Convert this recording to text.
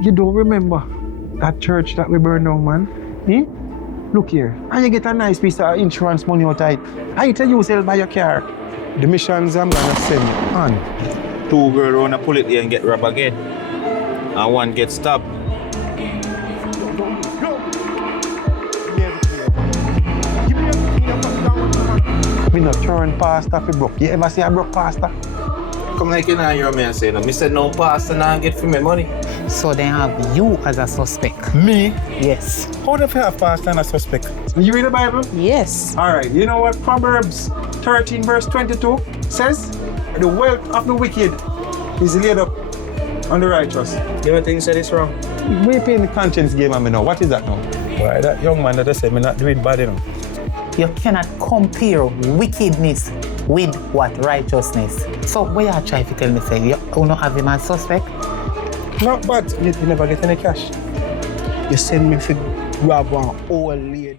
You don't remember that church that we burned down, man? Eh? Look here. And you get a nice piece of insurance money out of it. I tell you sell by your car. The missions I'm gonna send on. 2 girls wanna pull it there and get robbed again. And 1 get stabbed. We not turn pastor for broke. You ever see a broke pastor? Come like you know hear me and say no. Me said no pastor now get for me money. So they have you as a suspect. Me? Yes. How do you have pastor and a suspect? You read the Bible? Yes. All right. You know what Proverbs 13 verse 22 says? The wealth of the wicked is laid up on the righteous. You don't think you said this wrong? We playing the conscience game, I mean, now. What is that now? Why, that young man that I said me not doing bad, you know. You cannot compare wickedness with what righteousness. So what you are trying to tell me, say you don't have him as suspect? Not bad. You never get any cash. You send me to grab one old lady.